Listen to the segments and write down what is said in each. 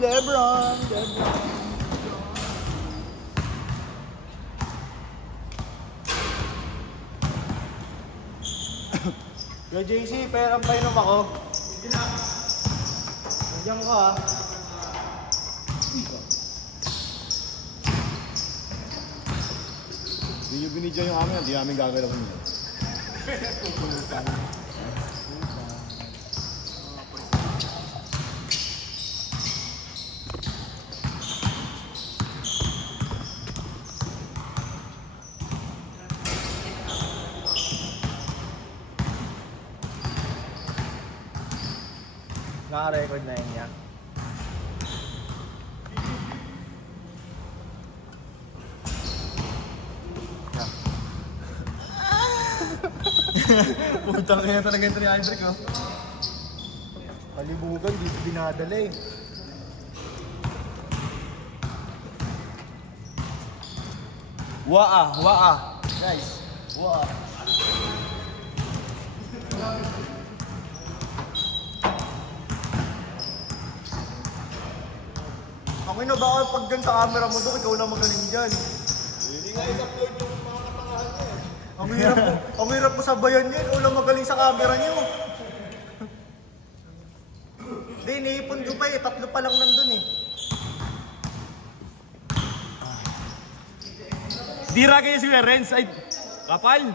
Lebron. Yo, JC, perang painom ako. Sige na. Nandiyan ka ha. Hindi nyo binidyo yung amin, hindi namin gagalawin nyo. Naka-record na yun niya. Putang ina talaga ito ni Aldrich, oh. Kalibugan, dito binadala eh. Waa. Guys, wow. Ang ina ba pag dyan sa camera mo doon, ikaw na magaling dyan. Hindi nga i-upload yung mga napangahan niya eh. Ang hirap mo sabayan yan, ikaw lang magaling sa camera nyo. Hindi, niipon ko pa eh, 3 pa lang nandun eh. Dira kayo si Renz, ay kapal.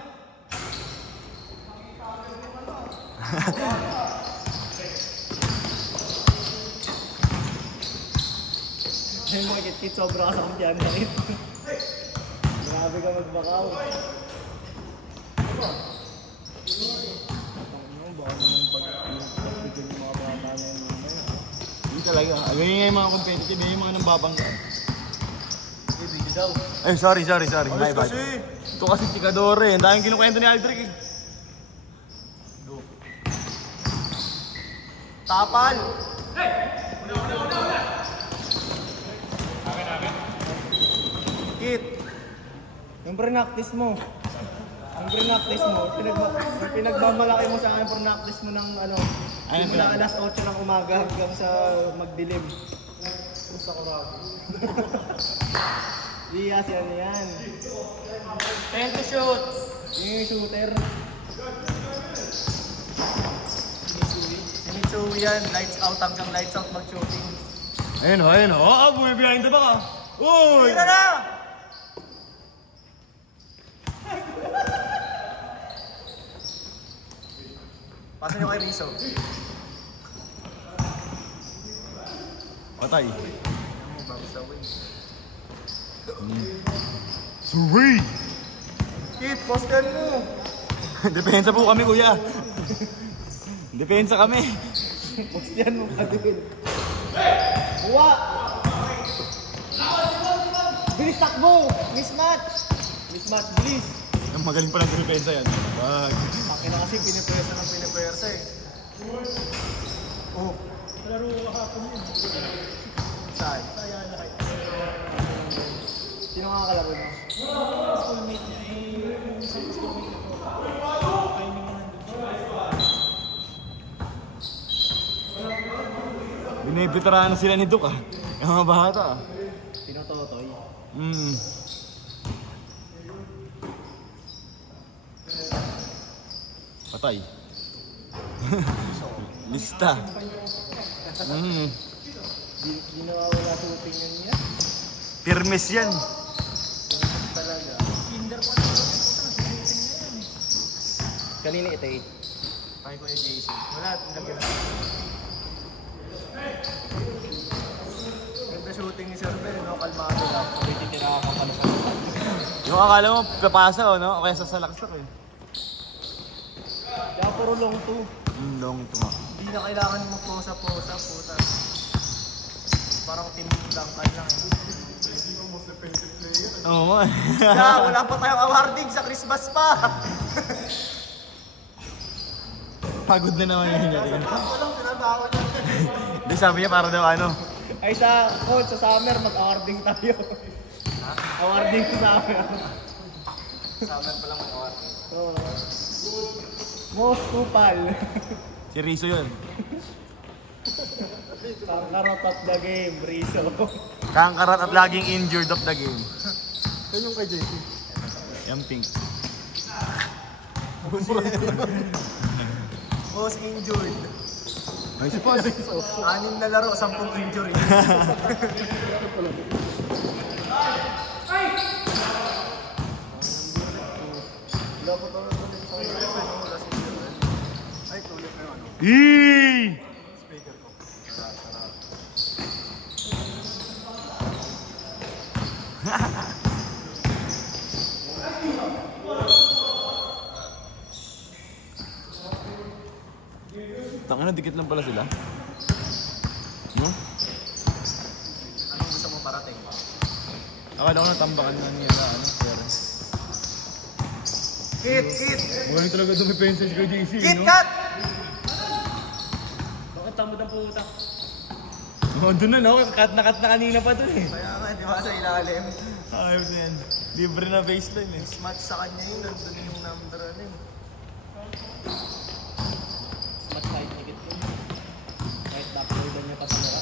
Yung mga kit-kit sobra ka sa kampiyan na rin. Grabe ka magbakaw. Baka naman pagbigyan yung mga bata na yun naman. Hindi talaga, ganyan nga yung mga competitive, yung mga nambabangga. Video daw. Ay, sorry. Alis My bad. kasi. Ito kasi Tikadore, ang daming kinukwento ni Aldrich eh. Tapal! Kit! Yung prenactice mo. Pinagmamalaki mo sa akin prenactice mo ng ano. Ayun, Mula alas 8 ng umaga hanggang sa magdilim. Pusta ko raw. Yes, yan. Time to shoot! Yung shooter. Mitsui yan, lights out hanggang lights out mag-shooting. Ayun ho. Behind the back ah. Uy! Tira na! Pasa nyo kay Rizzo. Patay. Ano ba sa win? Sweet! Kit, postan mo! Depensa po kami, kuya. Depensa kami. Postian mo pa din. Buwa! Bilis takbo! Mismatch, bilis! Ang magaling pa ng depensa yan. Wag. Makin na kasi pinipersa eh. Oh. Laro ko kahapon yun. Saan? Sino nga kalaro mo? Schoolmate niya eh. Isang schoolmate ko. Kaya naman nandun. Binibitarahan na sila ni Duke ah. Yung mga bata ah. Tinototoy. Patay. Lista. Di nawawala shooting yan niya. Pirmes yan. Talaga. Kinder pa na. Kanina ito eh. Kaya ko yung JC. Wala, nagyan. Ganda shooting ni Sir Ben, no? Kalmado lang. Titira ka pala sa Yung akala mo, papasa o no? O kaya sasalaksak eh. kaya puro long 2. Long ito nga. Hindi na kailangan mo posa-posa, puta. Parang team lang ka lang. Oo nga. Wala pa tayong awarding sa Christmas pa. Pagod na naman yun. Walang pinatawad lang. Hindi sabi niya para daw ano. Ay sa summer mag-awarding tayo. Awarding sa summer. Summer pa lang mag-awarding. Oo. Most kupal. Si Rizzo yun. Kangkarot of the game, Rizzo. Kangkarat at laging injured of the game. Saan yung kay JC? Yung pink. Most injured. Nice pass. 6 na laro, 10 injury. Ay, tulit na yun. Eee! Speaker ko. Tangina, dikit lang pala sila. No? Anong gusto mo parating? Akala ko natambakan na nila. Pero... Kit! Magaling talaga dumipensa si JC, Kit no? cut! Bakit tamad ang puta? Oh, doon na, no? Cut na kanina pa doon eh. Kaya nga, di ba sa ilalim? Ayos na yan. Libre na baseline eh. Mismatch sa kanya yun, nandun yung number ano eh. Mas kahit higit ko. Kahit uploadan niya pa sa nara.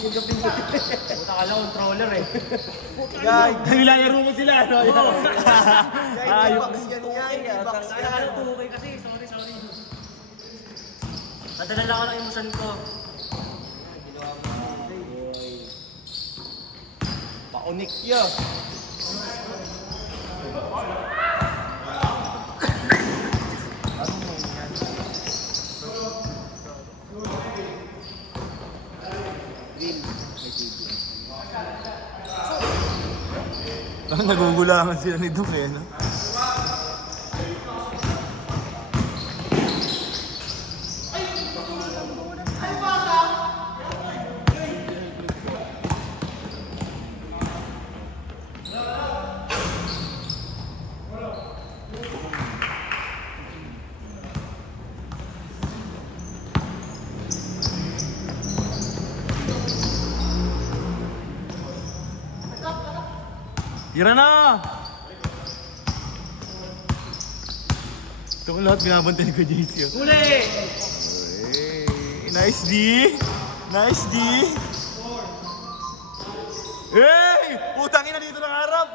Puta ka lang, controller eh. Guys! Nilalaro mo sila, no? Ayok! Box yan, Kaya ka tukay kasi, sorry. Nadala lang ako ng emotion ko. Paunik ya. Nagugulangan sila ni Dok eh, no? Tira na! Ito ko lahat binabantay ko JC. Huli! Nice D! Nice D! Hey! Putang ina dito ng harap!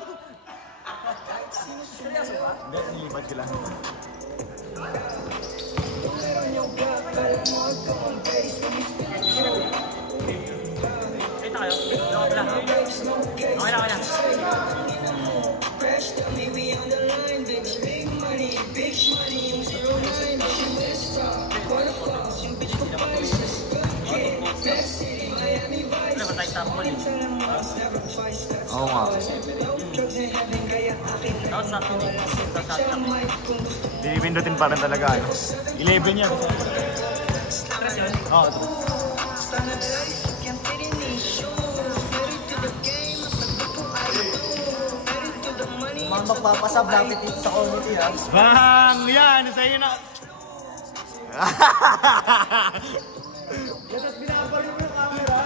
Seryoso ba? Hindi, nilipat ko lang. Kita kayo? Okay lang. Okay lang. Ano ba tayo sample? Oo nga. Tapos sa akin eh. Sa shotgun. Pinipindutin pa rin talaga. 11 yan. Stress yun? Oo, Mga magpapasab lapit dito sa community ha. bang! Yan! Sa'yo na! Yes, binabaril mo yung camera.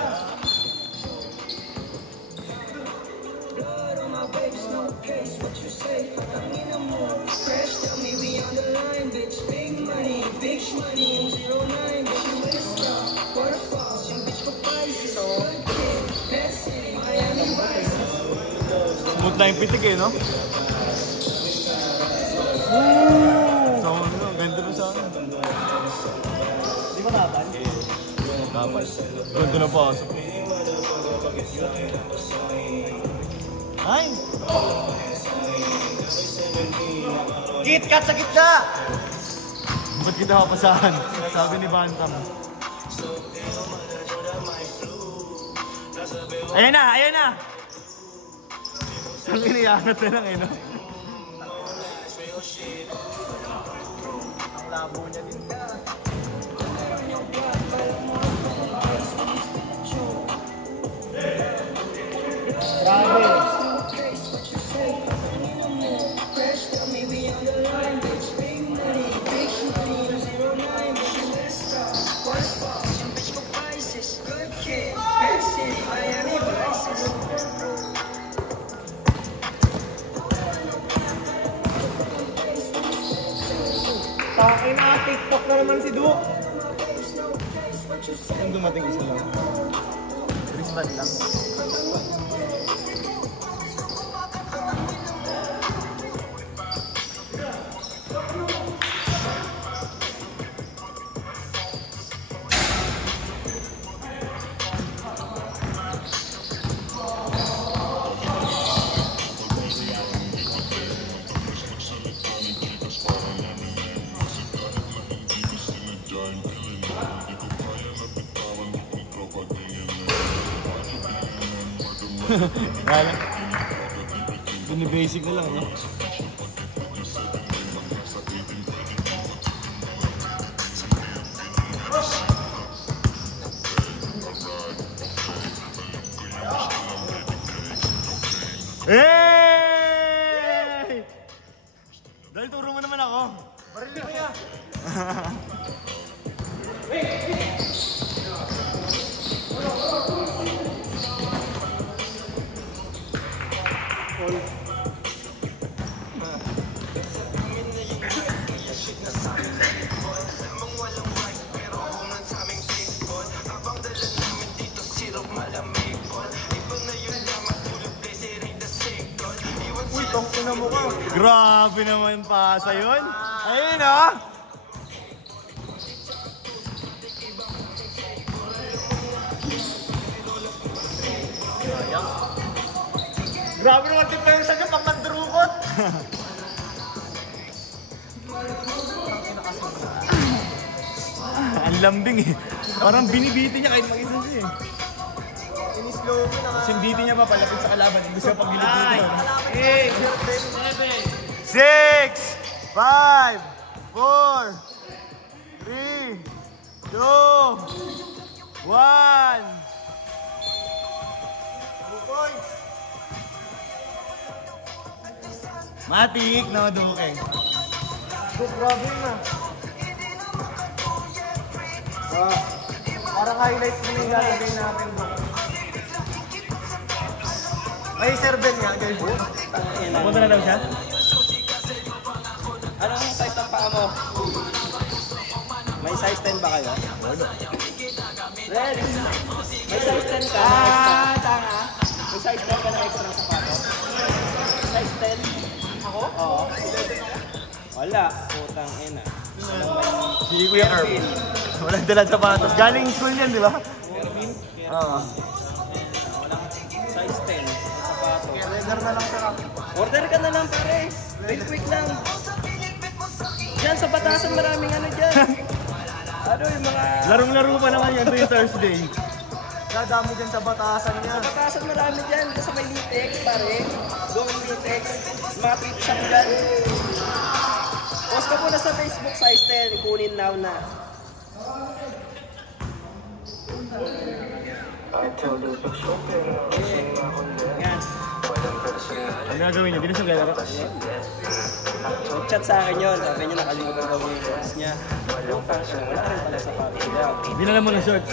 Smooth na yung pitik eh, no? So, ano, ganda na sa akin. Di ba naban? Dapat. Ganda na pa. Ay! Kit cut sa gitna! Ba't kita papasahan? Sabi ni Bantam. Ayan na! Ayan na! Ang iniangat na lang eh, no? Ang labo niya din ka. Grabe. Takay na, TikTok na naman si Duke. Ang dumating isa lang. Tristan lang. Wala. Bini-basic na lang, no? Hey! Dahil turo mo naman ako. Baril mo kaya. Uy, tongko na mo ka. Grabe naman yung pasa yun. Ayun, ah! Grabe naman tip kayo sa pang mandurukot. Ang lambing eh. Parang binibiti niya kahit mag-isa siya eh. Sinislow mo na. Kasi hindi niya mapalapit sa kalaban. Hindi siya pag binibiti. 8, 7, 6, 5, 4, 3, 2, 1. 2 points. Matik na Duke. Duke, grabe na. Parang highlight mo na yung lalagay natin, Duke. May serven nga, guys. Punta na daw siya? Anong size ng paa mo? May size 10 ba kayo? Red! May size 10 ka? Tanga! May size 10 ka na extra sa sapatos? Size 10? Ako? Oo. Wala. Putang ina. Si Kuya Herb. Walang dalang sapatos. Galing school yan, di ba? Erwin? Oo. Walang size 10 sa sapatos. Order na lang sa Order ka na lang pare. Wait, quick lang. Diyan sa Batasan maraming ano dyan. Ano yung mga... Larong-laro pa naman yan tuwing Thursday. Dadami dyan sa batasan niya. Sa Batasan marami dyan. Kasi may Litex pare. Going Litex. Mga tweets ang dyan. Post ka muna sa Facebook size 10. Kunin now na. Yan. Ano gagawin niya? Di na siya galaro. Chat sa akin yun. Sabi niya nakalimutan daw yung shorts niya. Yung fashion. Wala rin pala sa papi niya. Dinala mo ng shorts.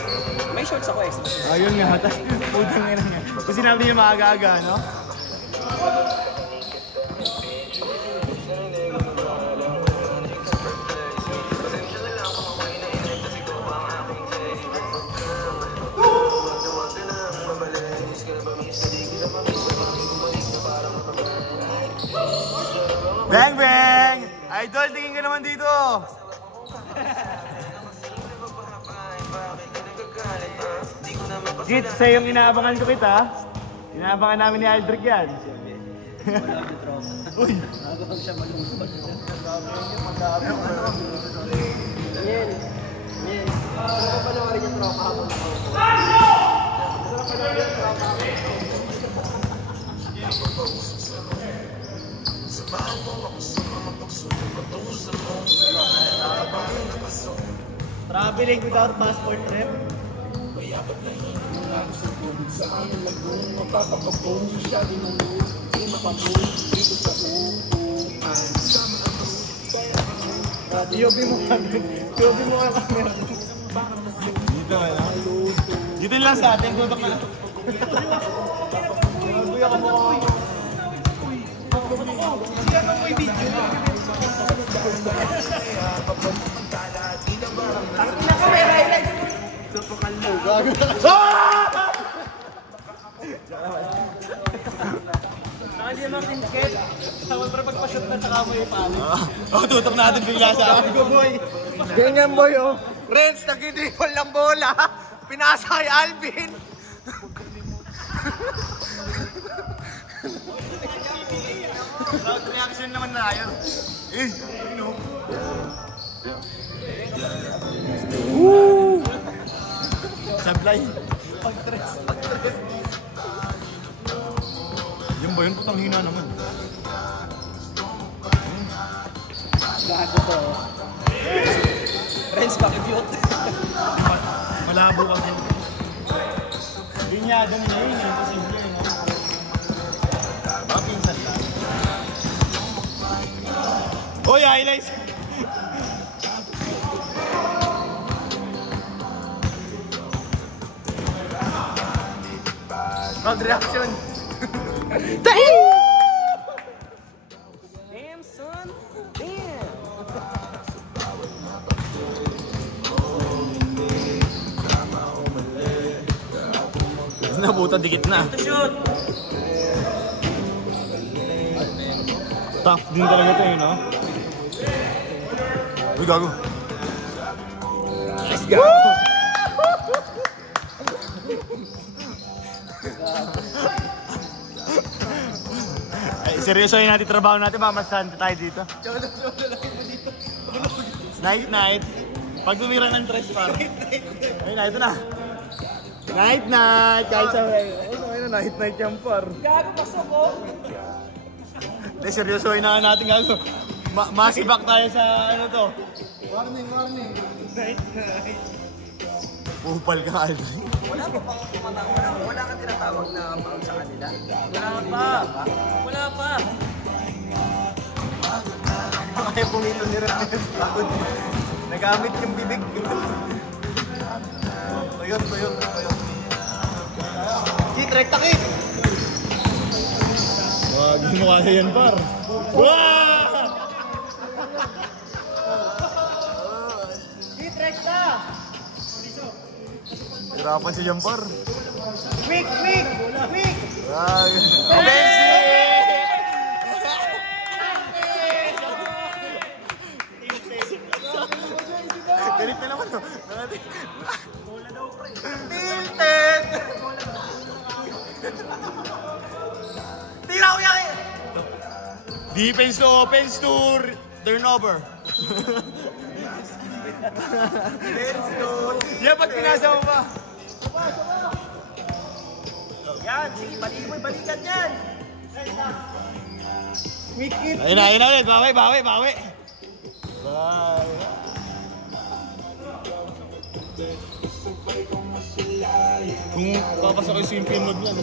May shorts ako extra. Ayun nga. Putang ina nga. Kasi sinabi niya maaga-aga, no? Bang bang! Idol, tingin ka naman dito! Git, sa'yo yung inaabangan ko kita. Inaabangan namin ni Aldrich yan. Uy! Yan. Yan. Sarap pa panoorin yung tropa habang nakaupo. Sarap panoorin yung tropa habang Traveling without passport trip. Yobi mo kami. Yobi mo ang camera. Dito, ano? Dito lang sa atin, tutok na. Kuya ka mo ka. Siya ka mo i-video. Kakalo. Hindi naman tinket. Tawag para pagpashoot na sa kamay yung palo. Tutok natin bigla sa akin. Boy. Ganyan boy oh. Friends, nag-dribble ng bola. Pinasa kay Alvin. Crowd reaction naman na yun. Woo! Sablay. Pag-tres. Yan ba yun? Putang hina naman. Gago to. Friends, pakibute. Malabo kasi. Linyado nila yun. Imposible yun. Mapinsan lang. Oy, highlights! Crowd reaction! Damn son! Damn! Nabuta, dikit na. Shoot! Tough din talaga ito yun, no? Uy, gago. Let's go! Ay, seryosohin natin trabaho natin, mamastahan tayo dito. Night. Pag tumira ng tres par. Ayun na, ito na. Night. Kahit sa... Ayun na, night yan par. Gago, pasok ko! Hindi, seryosohin na natin, gago. Masibak tayo sa ano to. Warning. Night. Upal ka, Alvin. Wala kang tinatawag na foul sa kanila? Wala pa! Kaya pumilo ni Ramirez. Nagamit yung bibig. Tuyot. Kitrek takik! Wag, mukha na yan, par. Wow! Kitrek na! Hirapan si Jampar. Quick! Ay, amazing! Galit na naman, no? Tilted! Tira ko yan! Defense to offense to turnover. Let's go! Yan, ba't pinasa mo ba? Yan, sige, balikan yan! Quick hit! Ayun na ulit. Bawi. Bye. Kung papasok ko yung simpin mode lang.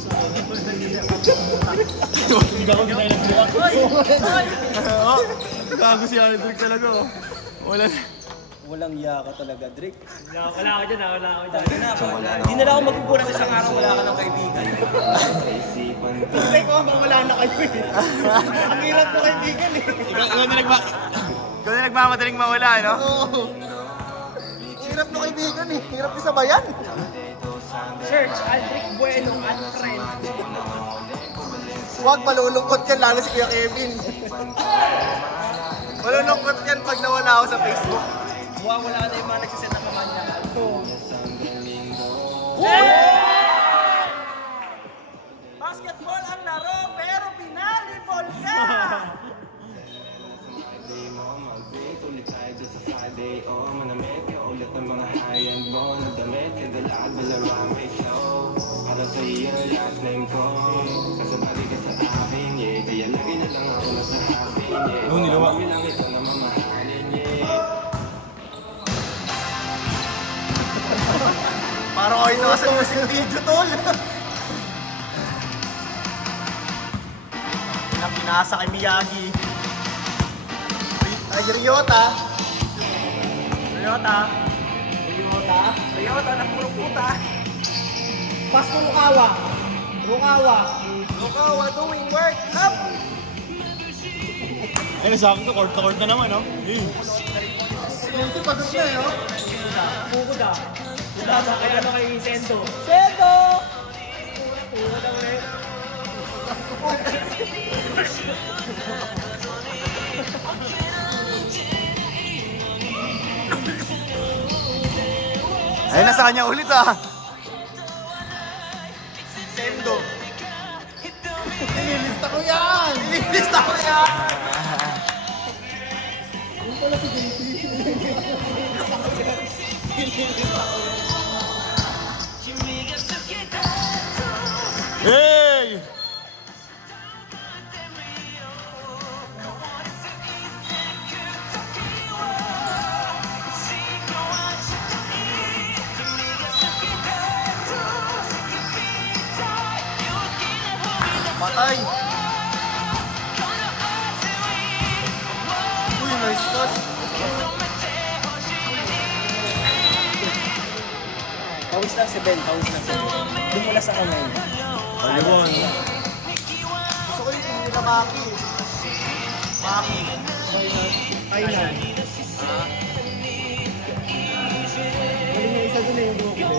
Hindi ako tayo nagbuka. Gago si Aldrich talaga. Walang iya ka talaga, Drake. Wala ako dyan. Hindi na lang ako magkukulang isang araw wala ka ng kaibigan. Hindi ko wala na kayo eh. Ang hirap na kaibigan eh. Ikaw na nagmamadaling mawala, no? Oo. Hirap na kaibigan eh. Hirap isabayan. Search, Aldrich Bueno at friend. Huwag malulungkot yan, lalo si Kuya Kevin. Malulungkot yan pag nawala ako sa Facebook. Wala na yung mga nagsiset ng kamanyakan. Basketball ang laro, pero pinalibol ka! Nilawa. Parang ako ito sa music video, tol. Pinasa kay Miyagi. Ay, Ryota, na puro puta. Pas mo Rukawa. Lukawa doing work up. Ay, nasabi ko, court to court na naman, no? Pagod na eh, no? Bukod ah. Kay ano kay Sendo. Sendo! Walang red. Ayun na sa kanya ulit ah. Sendo. Ililista ko yan! Ililista ko yan! Yung pala si JC. Hey! Matay! Uy, nice touch! Pawis lang si Ben, pawis lang si Ben. Dumula sa kamay. Ayun. Gusto ko yung nila Maki. Maki. Thailand. Galing na isa dun eh yung buhok din.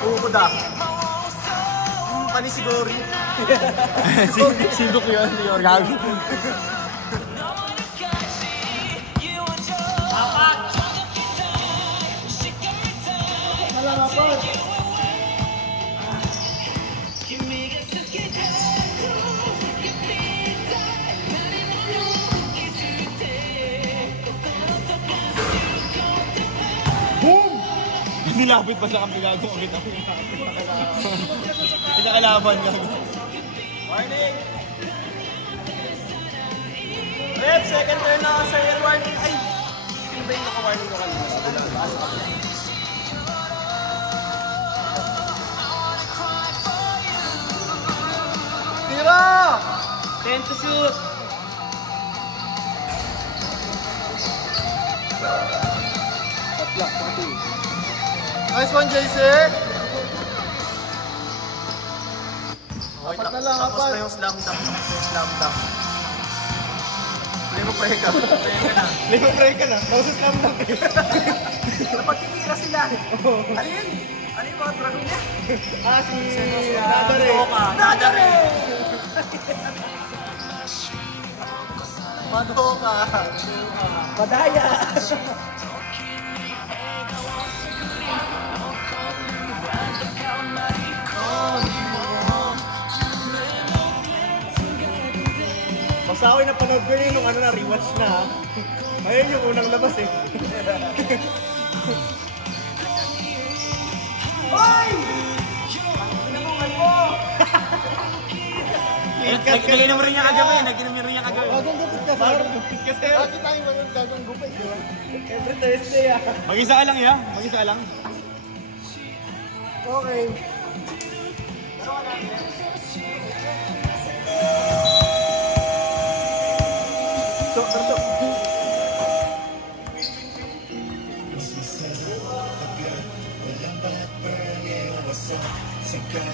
Puko da. Panisiguri. Sindok yun, yun. Gago. Malangapot! Boom! Nilapit pa sa kampi gago. Isa kalaban gago. Warning! Rep, second turn na sa air warning. Ay! Sino ba yung naka-warning ko kanina? Sa kabila. Taas sa kabila. Tira! 10 to shoot! Tatlak, pati. Nice one, JC! Apat na lang, apat. Tapos na yung slam dunk. Slam dunk. Play mo pa ikaw. Play ka na. Libre ka na. Tapos slam dunk. Napagtitira sila. Ano yun? Ano yung mga dragon niya? Ah, si Nadare. Nadare! Madoka! Madaya! Basta ako yung napanood ko yun nung ano na, rewatch na ha. Ayun yung unang labas eh. Hoy! Pinamungan mo! Naginom rin niya kagabi. Naginom rin niya kagabi. Bagong gupit ka sa kasi lagi tayo walang gagawang gupit, di ba? Every Thursday ah. Mag-isa ka lang ya. Mag-isa ka lang. Okay.